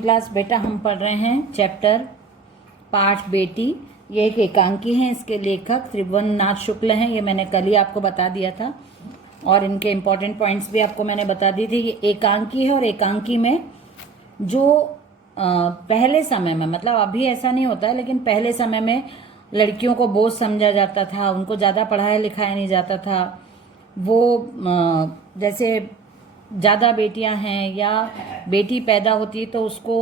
Class बेटा हम पढ़ रहे हैं चैप्टर पाठ बेटी। ये एक एकांकी है, इसके लेखक त्रिभुवननाथ शुक्ल हैं। ये मैंने कल ही आपको बता दिया था और इनके इम्पॉर्टेंट पॉइंट्स भी आपको मैंने बता दिए थे। ये एकांकी है और एकांकी में जो पहले समय में, मतलब अभी ऐसा नहीं होता है, लेकिन पहले समय में लड़कियों को बोझ समझा जाता था, उनको ज़्यादा पढ़ाया लिखाया नहीं जाता था। वो जैसे ज़्यादा बेटियां हैं या बेटी पैदा होती है तो उसको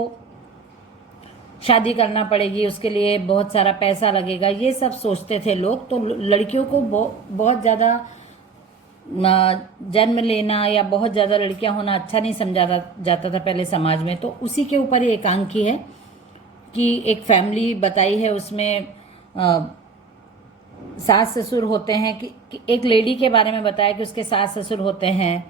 शादी करना पड़ेगी, उसके लिए बहुत सारा पैसा लगेगा, ये सब सोचते थे लोग। तो लड़कियों को बहुत ज़्यादा जन्म लेना या बहुत ज़्यादा लड़कियां होना अच्छा नहीं समझा जाता था पहले समाज में। तो उसी के ऊपर ये एकांकी है कि एक फैमिली बताई है, उसमें सास ससुर होते हैं कि एक लेडी के बारे में बताया कि उसके सास ससुर होते हैं।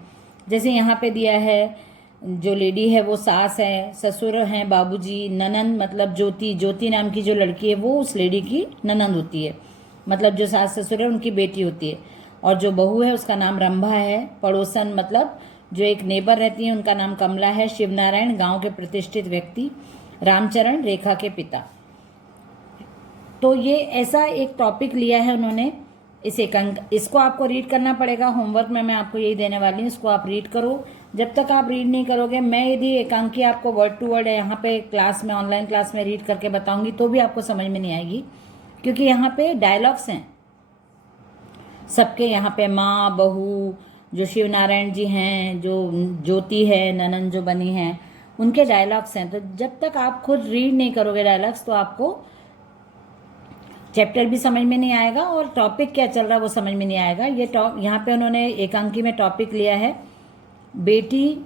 जैसे यहाँ पे दिया है, जो लेडी है वो सास है, ससुर हैं बाबूजी, ननंद मतलब ज्योति नाम की जो लड़की है वो उस लेडी की ननंद होती है, मतलब जो सास ससुर है उनकी बेटी होती है। और जो बहू है उसका नाम रंभा है। पड़ोसन मतलब जो एक नेबर रहती है उनका नाम कमला है। शिवनारायण गांव के प्रतिष्ठित व्यक्ति, रामचरण रेखा के पिता। तो ये ऐसा एक टॉपिक लिया है उन्होंने इस एकांक। इसको आपको रीड करना पड़ेगा, होमवर्क में मैं आपको यही देने वाली हूँ, इसको आप रीड करो। जब तक आप रीड नहीं करोगे, मैं यदि एकांकी आपको वर्ड टू वर्ड यहाँ पे क्लास में, ऑनलाइन क्लास में रीड करके बताऊंगी तो भी आपको समझ में नहीं आएगी, क्योंकि यहाँ पे डायलॉग्स हैं सबके। यहाँ पे माँ बहू, जो शिवनारायण जी हैं, जो ज्योति है ननंद जो बनी हैं, उनके डायलॉग्स हैं। तो जब तक आप खुद रीड नहीं करोगे डायलॉग्स तो आपको चैप्टर भी समझ में नहीं आएगा और टॉपिक क्या चल रहा है वो समझ में नहीं आएगा। ये यहाँ पे उन्होंने एकांकी में टॉपिक लिया है बेटी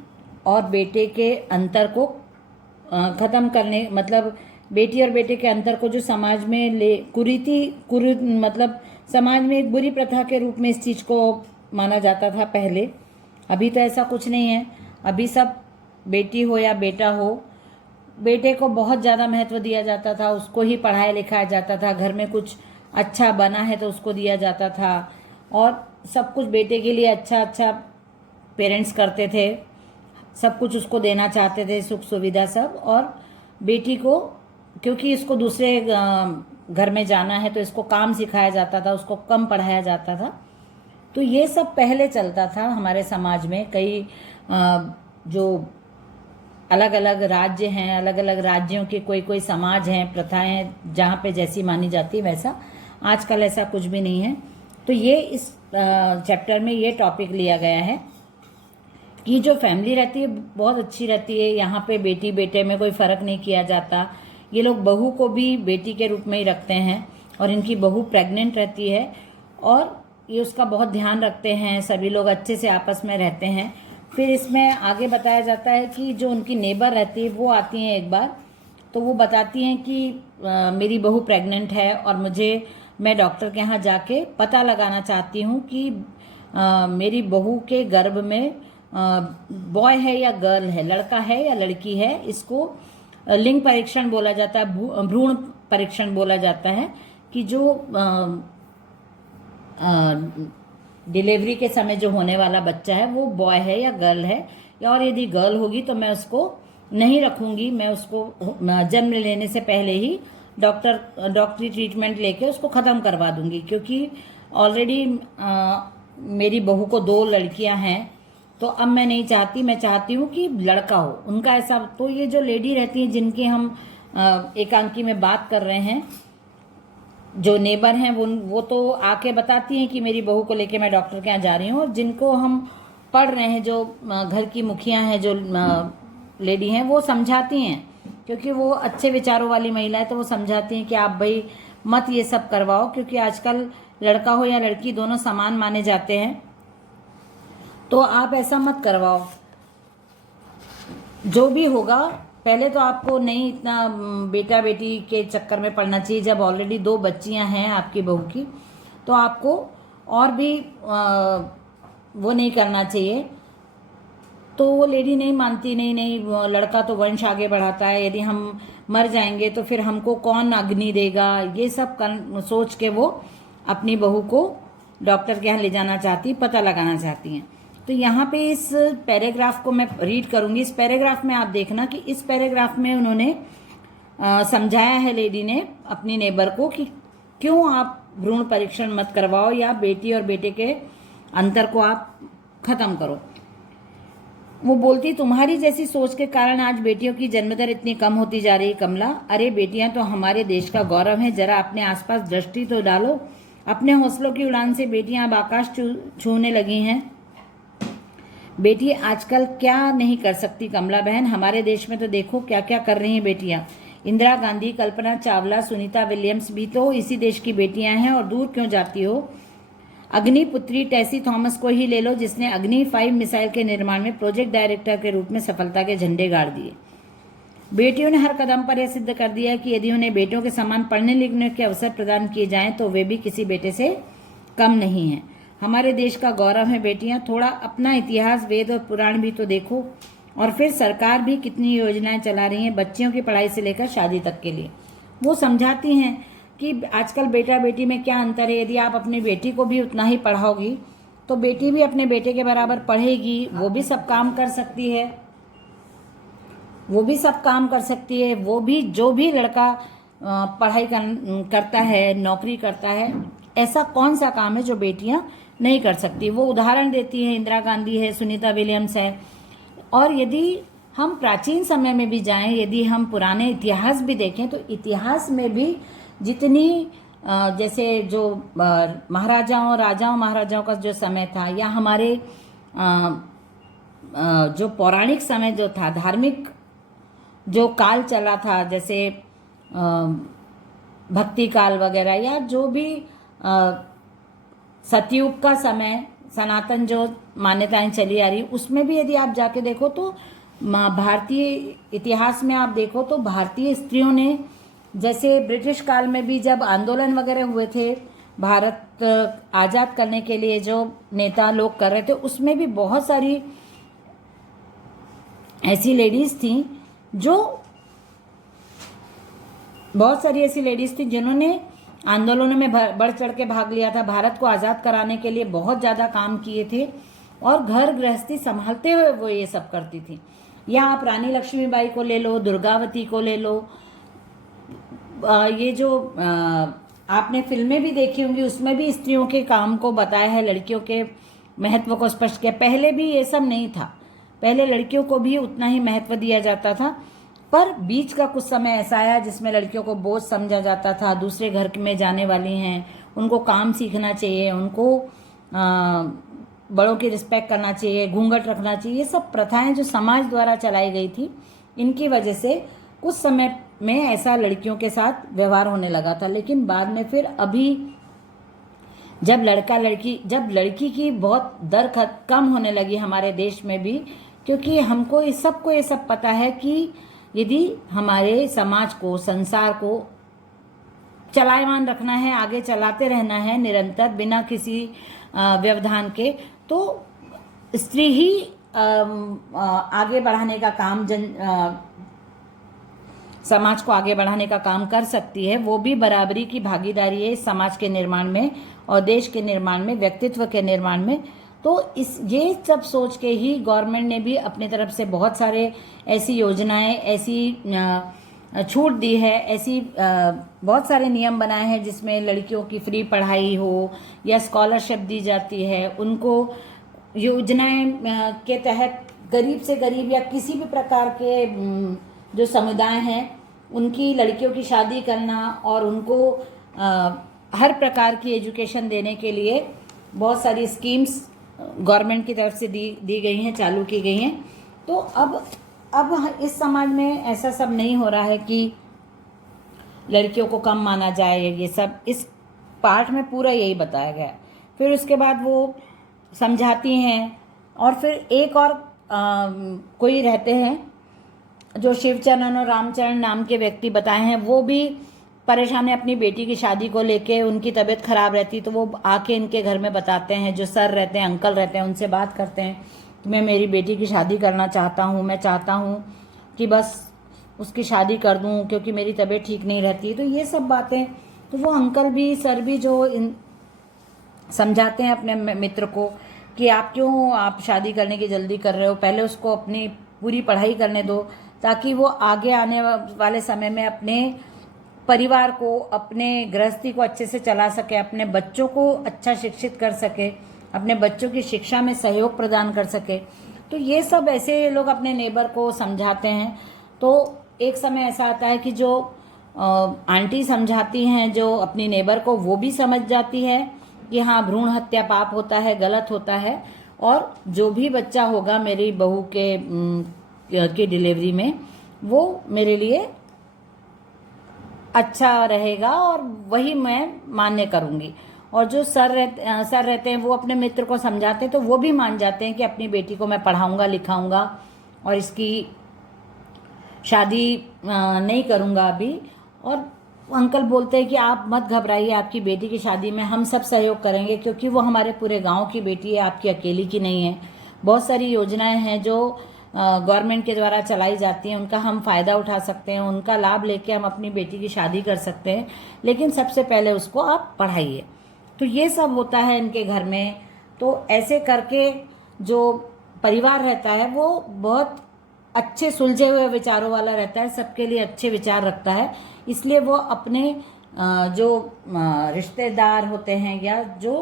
और बेटे के अंतर को ख़त्म करने, मतलब बेटी और बेटे के अंतर को जो समाज में मतलब समाज में एक बुरी प्रथा के रूप में इस चीज़ को माना जाता था पहले। अभी तो ऐसा कुछ नहीं है, अभी सब बेटी हो या बेटा हो, बेटे को बहुत ज़्यादा महत्व दिया जाता था, उसको ही पढ़ाया लिखाया जाता था। घर में कुछ अच्छा बना है तो उसको दिया जाता था और सब कुछ बेटे के लिए अच्छा पेरेंट्स करते थे, सब कुछ उसको देना चाहते थे, सुख सुविधा सब। और बेटी को, क्योंकि इसको दूसरे घर में जाना है तो इसको काम सिखाया जाता था, उसको कम पढ़ाया जाता था। तो ये सब पहले चलता था हमारे समाज में। कई जो अलग अलग राज्य हैं, अलग अलग राज्यों के कोई समाज हैं, प्रथाएं जहाँ पे जैसी मानी जाती है वैसा। आजकल ऐसा कुछ भी नहीं है। तो ये इस चैप्टर में ये टॉपिक लिया गया है कि जो फैमिली रहती है बहुत अच्छी रहती है। यहाँ पे बेटी बेटे में कोई फ़र्क नहीं किया जाता। ये लोग बहू को भी बेटी के रूप में ही रखते हैं और इनकी बहू प्रेग्नेंट रहती है और ये उसका बहुत ध्यान रखते हैं। सभी लोग अच्छे से आपस में रहते हैं। फिर इसमें आगे बताया जाता है कि जो उनकी नेबर रहती है वो आती हैं एक बार, तो वो बताती हैं कि मेरी बहू प्रेग्नेंट है और मैं डॉक्टर के यहाँ जाके पता लगाना चाहती हूँ कि मेरी बहू के गर्भ में बॉय है या गर्ल है, लड़का है या लड़की है। इसको लिंग परीक्षण बोला जाता है, भ्रूण परीक्षण बोला जाता है कि जो डिलीवरी के समय जो होने वाला बच्चा है वो बॉय है या गर्ल है। और यदि गर्ल होगी तो मैं उसको नहीं रखूंगी, मैं उसको जन्म लेने से पहले ही डॉक्टरी ट्रीटमेंट लेके उसको ख़त्म करवा दूंगी, क्योंकि ऑलरेडी मेरी बहू को 2 लड़कियां हैं। तो अब मैं नहीं चाहती, मैं चाहती हूँ कि लड़का हो उनका, ऐसा। तो ये जो लेडी रहती हैं जिनकी हम एकांकी में बात कर रहे हैं, जो नेबर हैं, वो तो आके बताती हैं कि मेरी बहू को लेके मैं डॉक्टर के यहाँ जा रही हूँ। और जिनको हम पढ़ रहे हैं, जो घर की मुखिया हैं, जो लेडी हैं, वो समझाती हैं, क्योंकि वो अच्छे विचारों वाली महिला है। तो वो समझाती हैं कि आप भाई मत ये सब करवाओ, क्योंकि आजकल लड़का हो या लड़की दोनों समान माने जाते हैं, तो आप ऐसा मत करवाओ। जो भी होगा, पहले तो आपको नहीं इतना बेटा बेटी के चक्कर में पड़ना चाहिए। जब ऑलरेडी 2 बच्चियां हैं आपकी बहू की, तो आपको और भी वो नहीं करना चाहिए। तो वो लेडी नहीं मानती, नहीं लड़का तो वंश आगे बढ़ाता है, यदि हम मर जाएंगे तो फिर हमको कौन अग्नि देगा, ये सब सोच के वो अपनी बहू को डॉक्टर के यहाँ ले जाना चाहती, पता लगाना चाहती हैं। तो यहाँ पे इस पैराग्राफ को मैं रीड करूँगी। इस पैराग्राफ में आप देखना कि इस पैराग्राफ में उन्होंने समझाया है लेडी ने अपनी नेबर को कि क्यों आप भ्रूण परीक्षण मत करवाओ या बेटी और बेटे के अंतर को आप ख़त्म करो। वो बोलती, तुम्हारी जैसी सोच के कारण आज बेटियों की जन्म दर इतनी कम होती जा रही कमला। अरे बेटियां तो हमारे देश का गौरव हैं, जरा अपने आसपास दृष्टि तो डालो। अपने हौसलों की उड़ान से बेटियां अब आकाश छूने लगी हैं। बेटी आजकल क्या नहीं कर सकती कमला बहन, हमारे देश में तो देखो क्या क्या कर रही हैं बेटियां। इंदिरा गांधी, कल्पना चावला, सुनीता विलियम्स भी तो इसी देश की बेटियां हैं। और दूर क्यों जाती हो? अग्निपुत्री टेसी थॉमस को ही ले लो, जिसने अग्नि 5 मिसाइल के निर्माण में प्रोजेक्ट डायरेक्टर के रूप में सफलता के झंडे गाड़ दिए। बेटियों ने हर कदम पर यह सिद्ध कर दिया कि यदि उन्हें बेटों के समान पढ़ने लिखने के अवसर प्रदान किए जाएं तो वे भी किसी बेटे से कम नहीं हैं। हमारे देश का गौरव है बेटियां। थोड़ा अपना इतिहास, वेद और पुराण भी तो देखो। और फिर सरकार भी कितनी योजनाएं चला रही हैं बच्चियों की पढ़ाई से लेकर शादी तक के लिए। वो समझाती हैं कि आजकल बेटा बेटी में क्या अंतर है। यदि आप अपनी बेटी को भी उतना ही पढ़ाओगी तो बेटी भी अपने बेटे के बराबर पढ़ेगी, वो भी सब काम कर सकती है। वो भी सब काम कर सकती है। वो भी, जो भी लड़का पढ़ाई करता है, नौकरी करता है, ऐसा कौन सा काम है जो बेटियां नहीं कर सकती। वो उदाहरण देती है, इंदिरा गांधी है, सुनीता विलियम्स है। और यदि हम प्राचीन समय में भी जाएं, यदि हम पुराने इतिहास भी देखें तो इतिहास में भी जितनी जैसे जो महाराजाओं, राजाओं महाराजाओं का जो समय था, या हमारे जो पौराणिक समय जो था, धार्मिक जो काल चला था, जैसे भक्ति काल वगैरह, या जो भी सतयुग का समय, सनातन जो मान्यताएं चली आ रही, उसमें भी यदि आप जाके देखो तो भारतीय इतिहास में आप देखो तो भारतीय स्त्रियों ने, जैसे ब्रिटिश काल में भी जब आंदोलन वगैरह हुए थे भारत आज़ाद करने के लिए, जो नेता लोग कर रहे थे, उसमें भी बहुत सारी ऐसी लेडीज़ थी जिन्होंने आंदोलनों में बढ़ चढ़ के भाग लिया था, भारत को आज़ाद कराने के लिए बहुत ज़्यादा काम किए थे, और घर गृहस्थी संभालते हुए वो ये सब करती थी। या आप रानी लक्ष्मीबाई को ले लो, दुर्गावती को ले लो। ये जो आपने फिल्में भी देखी होंगी, उसमें भी स्त्रियों के काम को बताया है, लड़कियों के महत्व को स्पष्ट किया। पहले भी ये सब नहीं था, पहले लड़कियों को भी उतना ही महत्व दिया जाता था, पर बीच का कुछ समय ऐसा आया जिसमें लड़कियों को बोझ समझा जाता था, दूसरे घर में जाने वाली हैं, उनको काम सीखना चाहिए, उनको बड़ों की रिस्पेक्ट करना चाहिए, घूंघट रखना चाहिए। ये सब प्रथाएं जो समाज द्वारा चलाई गई थी, इनकी वजह से कुछ समय में ऐसा लड़कियों के साथ व्यवहार होने लगा था। लेकिन बाद में फिर अभी जब लड़की की बहुत दर कम होने लगी हमारे देश में भी, क्योंकि हमको सबको ये सब पता है कि यदि हमारे समाज को, संसार को चलायमान रखना है, आगे चलाते रहना है निरंतर बिना किसी व्यवधान के, तो स्त्री ही आगे बढ़ाने का काम, समाज को आगे बढ़ाने का काम कर सकती है। वो भी बराबरी की भागीदारी है इस समाज के निर्माण में और देश के निर्माण में, व्यक्तित्व के निर्माण में। तो ये सब सोच के ही गवर्नमेंट ने भी अपनी तरफ से बहुत सारे ऐसी योजनाएं, ऐसी छूट दी है, ऐसी बहुत सारे नियम बनाए हैं जिसमें लड़कियों की फ्री पढ़ाई हो या स्कॉलरशिप दी जाती है। उनको योजनाएं के तहत गरीब से गरीब या किसी भी प्रकार के जो समुदाय हैं, उनकी लड़कियों की शादी करना और उनको हर प्रकार की एजुकेशन देने के लिए बहुत सारी स्कीम्स गवर्नमेंट की तरफ से दी गई हैं, चालू की गई हैं। तो अब इस समाज में ऐसा सब नहीं हो रहा है कि लड़कियों को कम माना जाए। ये सब इस पार्ट में पूरा यही बताया गया है। फिर उसके बाद वो समझाती हैं, और फिर एक और कोई रहते हैं जो शिवचरण और रामचरण नाम के व्यक्ति बताए हैं, वो भी परेशान है अपनी बेटी की शादी को लेके। उनकी तबीयत खराब रहती तो वो आके इनके घर में बताते हैं, जो सर रहते हैं, अंकल रहते हैं, उनसे बात करते हैं कि मैं मेरी बेटी की शादी करना चाहता हूँ, मैं चाहता हूँ कि बस उसकी शादी कर दूँ क्योंकि मेरी तबीयत ठीक नहीं रहती। तो ये सब बातें तो वो अंकल भी, सर भी जो समझाते हैं अपने मित्र को कि आप शादी करने की जल्दी कर रहे हो, पहले उसको अपनी पूरी पढ़ाई करने दो, ताकि वो आगे आने वाले समय में अपने परिवार को, अपने गृहस्थी को अच्छे से चला सके, अपने बच्चों को अच्छा शिक्षित कर सके, अपने बच्चों की शिक्षा में सहयोग प्रदान कर सके। तो ये सब ऐसे लोग अपने नेबर को समझाते हैं। तो एक समय ऐसा आता है कि जो आंटी समझाती हैं जो अपनी नेबर को, वो भी समझ जाती है कि हाँ, भ्रूण हत्या पाप होता है, गलत होता है, और जो भी बच्चा होगा मेरी बहू की डिलीवरी में, वो मेरे लिए अच्छा रहेगा और वही मैं मान्य करूँगी। और जो सर रहते हैं वो अपने मित्र को समझाते हैं, तो वो भी मान जाते हैं कि अपनी बेटी को मैं पढ़ाऊँगा लिखाऊँगा और इसकी शादी नहीं करूँगा अभी। और अंकल बोलते हैं कि आप मत घबराइए, आपकी बेटी की शादी में हम सब सहयोग करेंगे, क्योंकि वो हमारे पूरे गांव की बेटी है, आपकी अकेली की नहीं है। बहुत सारी योजनाएं हैं जो गवर्नमेंट के द्वारा चलाई जाती हैं, उनका हम फ़ायदा उठा सकते हैं, उनका लाभ लेके हम अपनी बेटी की शादी कर सकते हैं, लेकिन सबसे पहले उसको आप पढ़ाइए। तो ये सब होता है इनके घर में। तो ऐसे करके जो परिवार रहता है वो बहुत अच्छे सुलझे हुए विचारों वाला रहता है, सबके लिए अच्छे विचार रखता है। इसलिए वो अपने जो रिश्तेदार होते हैं या जो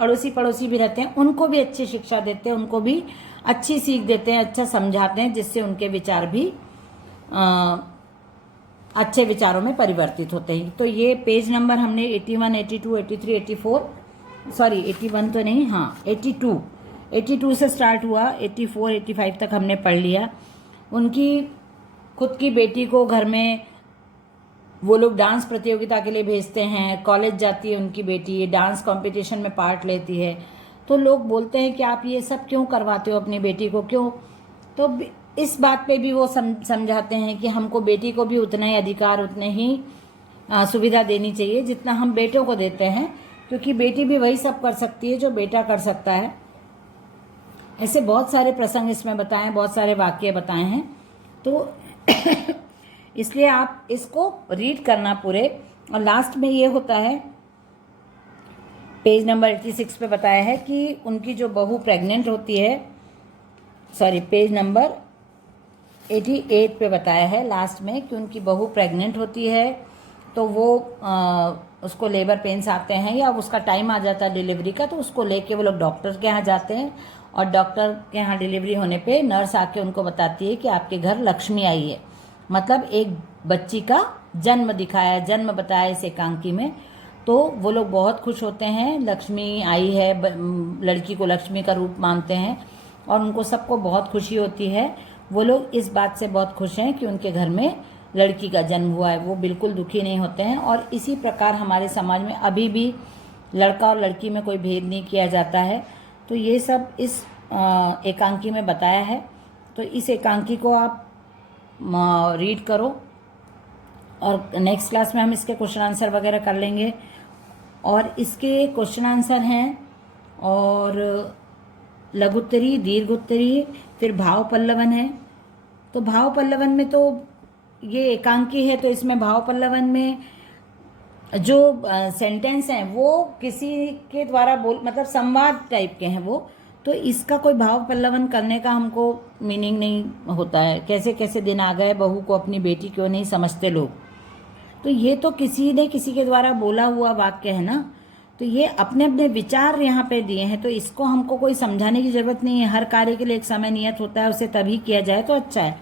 अड़ोसी पड़ोसी भी रहते हैं, उनको भी अच्छी शिक्षा देते हैं, उनको भी अच्छी सीख देते हैं, अच्छा समझाते हैं, जिससे उनके विचार भी अच्छे विचारों में परिवर्तित होते हैं। तो ये पेज नंबर हमने 81, 82, 83, 84, सॉरी 81 तो नहीं, हाँ 82 से स्टार्ट हुआ, 84, 85 तक हमने पढ़ लिया। उनकी खुद की बेटी को घर में वो लोग डांस प्रतियोगिता के लिए भेजते हैं, कॉलेज जाती है उनकी बेटी, डांस कंपटीशन में पार्ट लेती है। तो लोग बोलते हैं कि आप ये सब क्यों करवाते हो अपनी बेटी को, क्यों? तो इस बात पे भी वो समझाते हैं कि हमको बेटी को भी उतना ही अधिकार, उतने ही सुविधा देनी चाहिए जितना हम बेटों को देते हैं, क्योंकि बेटी भी वही सब कर सकती है जो बेटा कर सकता है। ऐसे बहुत सारे प्रसंग इसमें बताएं, बहुत सारे वाक्य बताए हैं। तो इसलिए आप इसको रीड करना पूरे। और लास्ट में ये होता है, पेज नंबर 86 पे बताया है कि उनकी जो बहू प्रेग्नेंट होती है, सॉरी पेज नंबर 88 पे बताया है लास्ट में कि उनकी बहू प्रेग्नेंट होती है, तो वो उसको लेबर पेन्स आते हैं या उसका टाइम आ जाता है डिलीवरी का, तो उसको लेके वो लोग डॉक्टर के यहाँ जाते हैं। और डॉक्टर के यहाँ डिलीवरी होने पे नर्स आके उनको बताती है कि आपके घर लक्ष्मी आई है, मतलब एक बच्ची का जन्म दिखाया, जन्म बताया इस एकांकी में। तो वो लोग बहुत खुश होते हैं, लक्ष्मी आई है, लड़की को लक्ष्मी का रूप मानते हैं और उनको सबको बहुत खुशी होती है। वो लोग इस बात से बहुत खुश हैं कि उनके घर में लड़की का जन्म हुआ है, वो बिल्कुल दुखी नहीं होते हैं। और इसी प्रकार हमारे समाज में अभी भी लड़का और लड़की में कोई भेद नहीं किया जाता है। तो ये सब इस एकांकी में बताया है। तो इस एकांकी को आप रीड करो और नेक्स्ट क्लास में हम इसके क्वेश्चन आंसर वगैरह कर लेंगे। और इसके क्वेश्चन आंसर हैं और लघुत्तरी, दीर्घोत्तरी, फिर भाव पल्लवन है। तो भाव पल्लवन में तो ये एकांकी है, तो इसमें भाव पल्लवन में जो सेंटेंस हैं वो किसी के द्वारा मतलब संवाद टाइप के हैं वो, तो इसका कोई भाव पल्लवन करने का हमको मीनिंग नहीं होता है। कैसे कैसे दिन आ गए, बहू को अपनी बेटी क्यों नहीं समझते लोग। तो ये तो किसी ने किसी के द्वारा बोला हुआ वाक्य है ना, तो ये अपने अपने विचार यहाँ पे दिए हैं, तो इसको हमको कोई समझाने की ज़रूरत नहीं है। हर कार्य के लिए एक समय नियत होता है, उसे तभी किया जाए तो अच्छा है।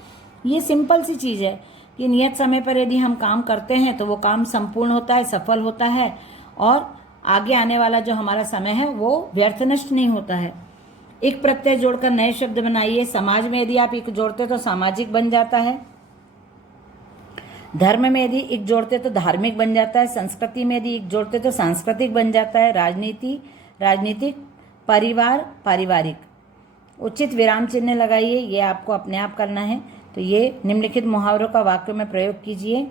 ये सिंपल सी चीज़ है कि नियत समय पर यदि हम काम करते हैं तो वो काम संपूर्ण होता है, सफल होता है, और आगे आने वाला जो हमारा समय है वो व्यर्थ नष्ट नहीं होता है। एक प्रत्यय जोड़कर नए शब्द बनाइए। समाज में यदि आप एक जोड़ते तो सामाजिक बन जाता है, धर्म में यदि एक जोड़ते तो धार्मिक बन जाता है, संस्कृति में यदि एक जोड़ते तो सांस्कृतिक बन जाता है, राजनीति राजनीतिक, परिवार पारिवारिक। उचित विराम चिन्ह लगाइए, ये आपको अपने आप करना है। तो ये निम्नलिखित मुहावरों का वाक्य में प्रयोग कीजिए।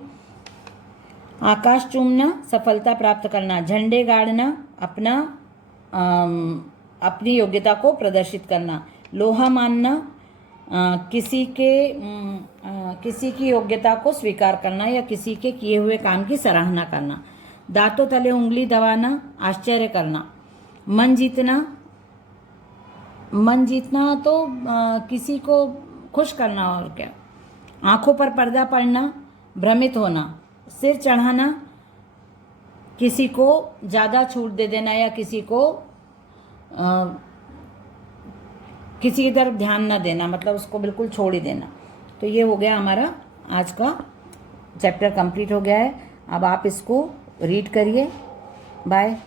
आकाश चूमना, सफलता प्राप्त करना। झंडे गाड़ना, अपनी योग्यता को प्रदर्शित करना। लोहा मानना, किसी की योग्यता को स्वीकार करना या किसी के किए हुए काम की सराहना करना। दांतों तले उंगली दबाना, आश्चर्य करना। मन जीतना, मन जीतना तो किसी को खुश करना और क्या। आंखों पर पर्दा पड़ना, भ्रमित होना, सिर चढ़ाना, किसी को ज़्यादा छूट दे देना या किसी को किसी की तरफ ध्यान न देना, मतलब उसको बिल्कुल छोड़ ही देना। तो ये हो गया हमारा आज का चैप्टर, कंप्लीट हो गया है। अब आप इसको रीड करिए। बाय।